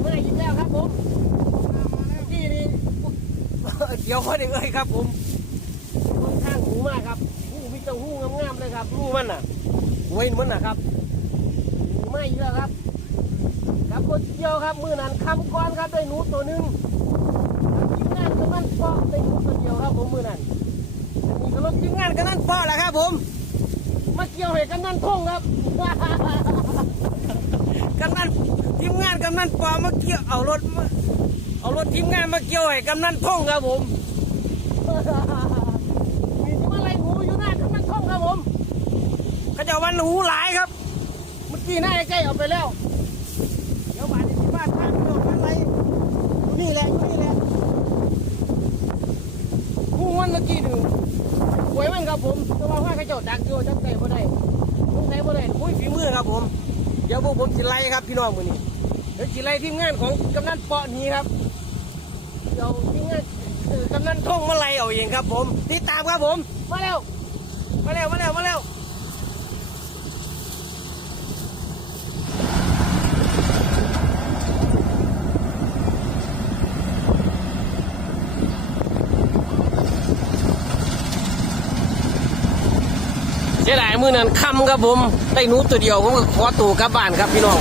เมื่อยิ้มแล้วครับผมนี่นี่เขียวคนเอ้ยครับผมค่อนข้างหูมากครับหูมีเต้าหู้งามๆเลยครับหูมันน่ะหวหิมันน่ะครับไม่เยอะครับครับคนเดี่ยวครับมือนั้นคำก้อนครับได้หนูตัวนึงยิ้มงานก็นั่นฟอกได้หนูตัวเดียวครับผมมือนั้นมีกระลบยิ้มงานก็นั่นฟอกแหละครับผมมาเกี่ยวเหตุกันนั่นท่งครับ กำนันทีมงานกำนันปอมาเกี่ยวเอารถมาเอารถทีมงานมาเกี่ยวให้กำนันทงครับผมมีที่มาไล่หมูอยู่หน้ากำนันทงครับผมเขาจะวันหูหลายครับเมื่อกี้หน้าใกล้ๆเอาไปแล้ว เดี๋ยวบาดนี้ที่บ้านทางเราอะไรอยู่นี่แหละอยู่นี่แหละหูมันเมื่อกี้หนึ่งหวยมันครับผมแต่ว่าว่าเขาเจ้าดักอยู่จับใจบ่ได้ต้องใช้บ่ได้คุยฝีมือครับผม เดี๋ยวพวกผมจิไล่ครับพี่น้องมือนี้เดี๋ยวจิไล่ทีมงานของกำนันเปาะหนี้ครับเดี๋ยวทีมงานกำนันท่งมาไล่เอาเองครับ ผมติดตามครับผมมาแล้วมาแล้วมาแล้วมาแล้ว เสียดายมือนั้นคำครับผมได้หนูตัวเดียวผมก็ขอตัวกลับบ้านครับพี่น้อง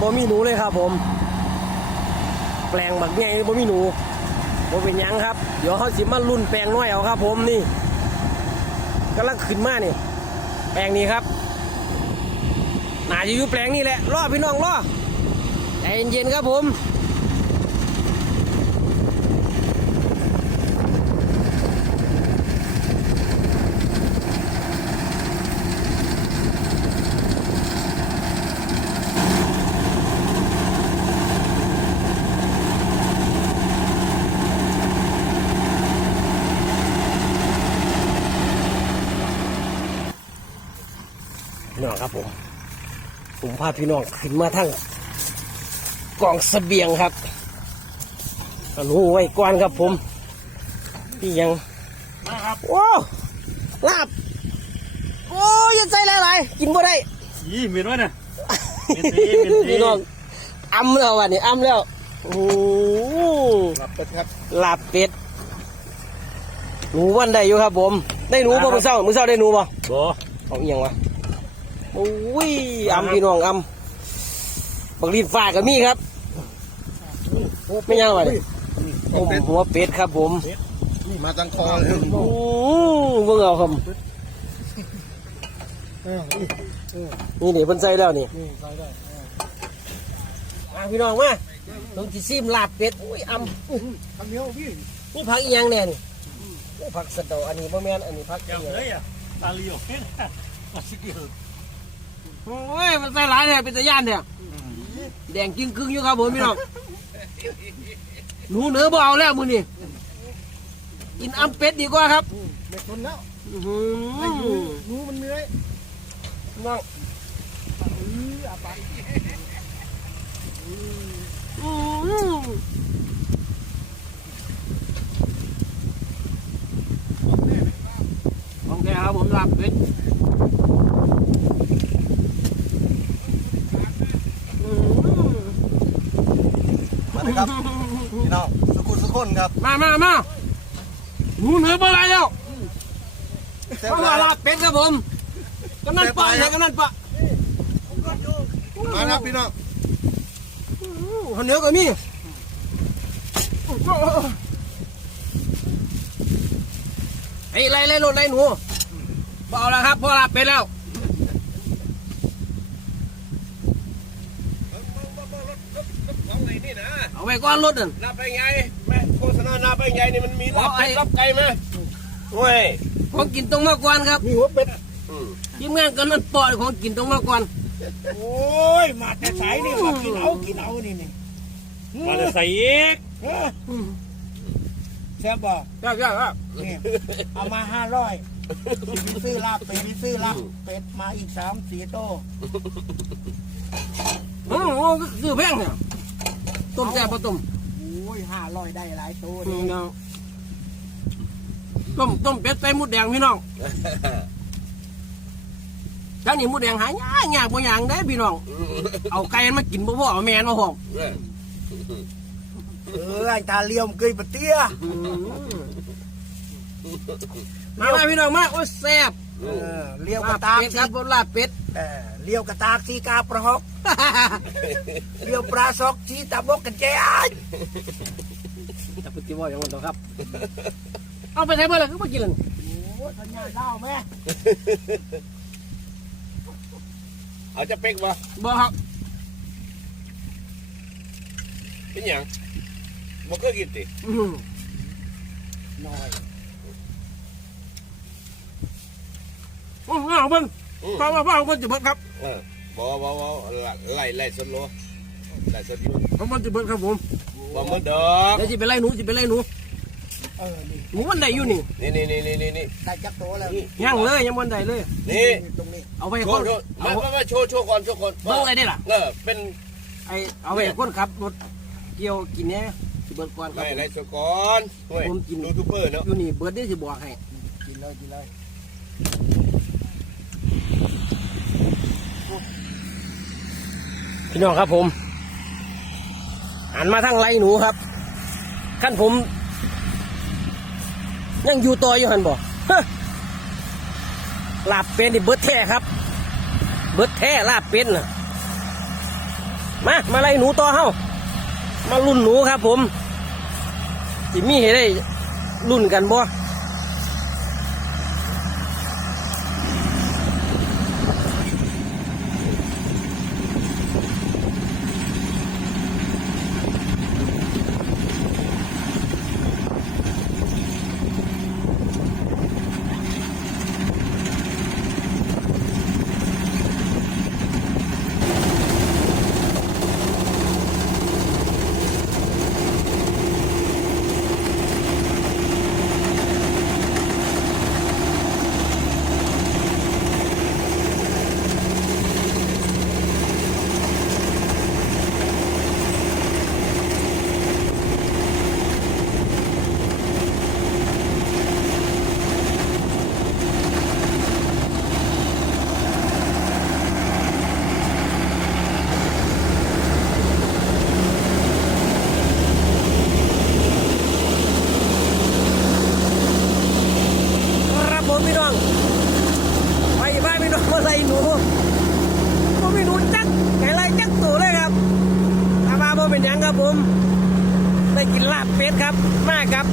บ่มีหนูเลยครับผม แปลงบักใหญ่บ่มีหนูบ่เป็นยังครับ เดี๋ยวเขาสิมารุ่นแปลงน้อยเอาครับ ผมนี่กำลังขึ้นมานี่แปลงนี้ครับน่าจะอยู่แปลงนี้แหละรอพี่น้องรอใจเย็นๆครับผม น้องครับผมผมพาพี่น้องขึ้นมาทั้งกองเสบียงครับเอาหนูไว้ก่อนครับผมพี่ยังมาครับโอ้ลาบโอ้ยอยันใจหลายๆกินบ่ได้ยี่เหม็นวะเนี่ยเหม็นดีเหม็นดีพี่น้องอ้ำแล้ววันนี้อ้ำแล้วโอ้โหหลับเป็ดครับลาบเป็ดหนูวันได้อยู่ครับผม ได้หนูบ่มื้อเช้ามื้อเช้าได้หนูบ่บ่เอาเอียงวะ โอ้ยอำพี่น้องอำบักรีดฟ้าก็มีครับไม่ยังวะเนี่ยต้มหัวเป็ดครับผมนี่มาจังคอเลยโอ้เบิ่งเอาครับนี่นี่เพิ่นใส่แล้วนี่นี่ใส่ได้มาพี่น้องมาต้องสิซิมลาบเป็ดอุ้ยอำทำเนี้ยพี่นี่ผักอีหยังแน่นี่โอ้ผักสะเดาอันนี้บ่แม่นอันนี้ผักอีเดี๋ยวหยังเลยอะตาเลียวเนี่ยมาสิเกี่ยว โอ้ย มันใส่หลายเนี่ยเป็นตะย่านเนี่ยแดงจึงครึ่งอยู่ครับผมพี่น้องหนูเหนือบ่เอาแล้วมื้อนี้กินอำเป็ดดีกว่าครับเด็กคนแล้วอื้อหือหนูมันเหนื่อยน้องอืออาปากอื้อโอเคครับผมลาบเป็ดอื้อ มาเลยครับพี่น้องสุขุมสุข คนครับมามามาหนูเหนือบ่อะไรแล้วแซ่บเพราะหว่าลายลาบเป็ดครับผมกำนันปะใช่กำนันปะมาครับพี่น้องอืข้าวเหนียวก็มีไอ้ไรไรรถไรหนูพอแล้วครับพอละเป็นแล้ว ของไหนนี่นะ เอา ไว้ก้อนรถนั่นนับไปไงแม่โฆษณานับไปไงนี่มันมีลาบอ๋อไอ้เป็ดลาบไก่ไหมโอ้ยของกินตรงมาก่อนครับมีหัวเป็ดอืมทีมงานกันมันปล่อยของกินตรงมาก่อนโอ้ยมาแต่สายนี่มากินเอากินเอานี่นี่มาจะใส่อีกเออแซ่บบ่ครับครับครับนี่เอามาห้าร้อยซื้อลาบเป็ดซื้อลาบเป็ดมาอีกสามสี่โตโอ้โหคือแพงเนี่ย ต้มแซ่บปะต้มโอ้ยห้าร้อยได้หลายโตอืนี่มเนาะต้มต้มเป็ดใส่หมูแดงพี่น้องท่านี้หมูแดงหายากยากบ่อย่างได้พี่น้อง เอาไก่มากินบ่พอเอาแมนมาพร้อมเออเออไอ้ตาเลี้ยมเกยปะเตี้ยมามาพี่น้องมาโอ้ยแซ่บ เออเลี้ยวกลาระบตากเป็ดคสีรับลาบเป็ดเออเลี้ยวกระตากสีกาประหอกเลี้ยวปลาซอกสีตะบกกันแจอ้ายจะไปตีว่าอย่างนั้นต่อครับ เอาไปใช้เพื่ออะไรก็มากินเลยโอ้ยสัญญาเล่าแม่เอาจะเป็กบ่บ่ครับเป็นหยังบ่เคยกินติอืมน้อย โอ้เอาเบิ่งอืมฟังว่าฟังเบิ่งจะเบิดครับเออบ่บ่บ่ไล่ไล่สนโลไล่สนอยู่ผมเบิ่งจะเบิดครับผมบ่เหมือนดอกเดี๋ยวจะไปไล่หนูจะไปไล่หนูเออ นี่หนูมันได้อยู่นี่นี่นี่นี่นี่นี่นี่ได้จักโตแล้วยังเลยยังมันได้เลย นี่ตรงนี้เอาไปโชคนว์โชว์เอามามามาโชว์โชว์ก่อนโชว์ก่อนเบิ่งอะไรได้ล่ะเออเป็นไอเอาไปคนขับรถเกี่ยวกินเนี่ยสิเบิดก่อนครับ ไล่ไล่สนก่อนเฮ้ยผมกิน ยูทูบเบอร์เนาะอยู่นี่เบิดได้สิบอกให้กินเลยกินเลย พี่น้องครับผมหันมาทางไรหนูครับขั้นผม ยังอยู่ต่ออยู่หันบ่ฮะลาบเป็นนี่เบิดแท้ครับ เบิดแท้ลาบเป็นมามาไล่หนูต่อเฮามารุ่นหนูครับ ผมสิมีให้ได้รุ่นกันบ่ผมพี่น้องไปบ้านพี่น้องมาใส่หนูผมมีหนูจักไก่ไรจักตัวเลยครับอามาผม เป็นยังครับผม ได้กินลาบเป็ดครับ มากครับ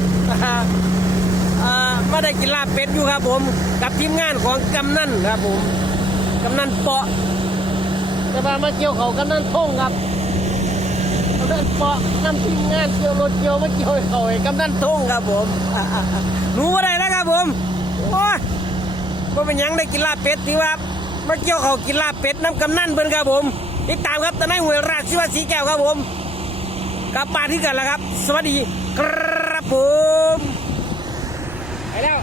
มาได้กินลาบเป็ดอยู่ครับผม กับทีมงานของกำนันครับผม กำนันเปาะแต่ว่ามาเกี่ยวเขากำนันท่งครับกำนันเปาะนำทีมงานเกี่ยวรถเกี่ยวมาเกี่ยวเขาไอ้กำนันท่งครับผมหนูอะไรนะครับผมโอ้ยว่าเป็นยังได้กินลาบเป็ดที่ว่ามาเกี่ยวเขากินลาบเป็ดน้ำกำนันเพิ่นครับผมติดตามครับตอนนี้หวยราชชิวาสีแก้วครับผม กลับบ้านที่กันแล้วครับ สวัสดีครับผม ไปแล้ว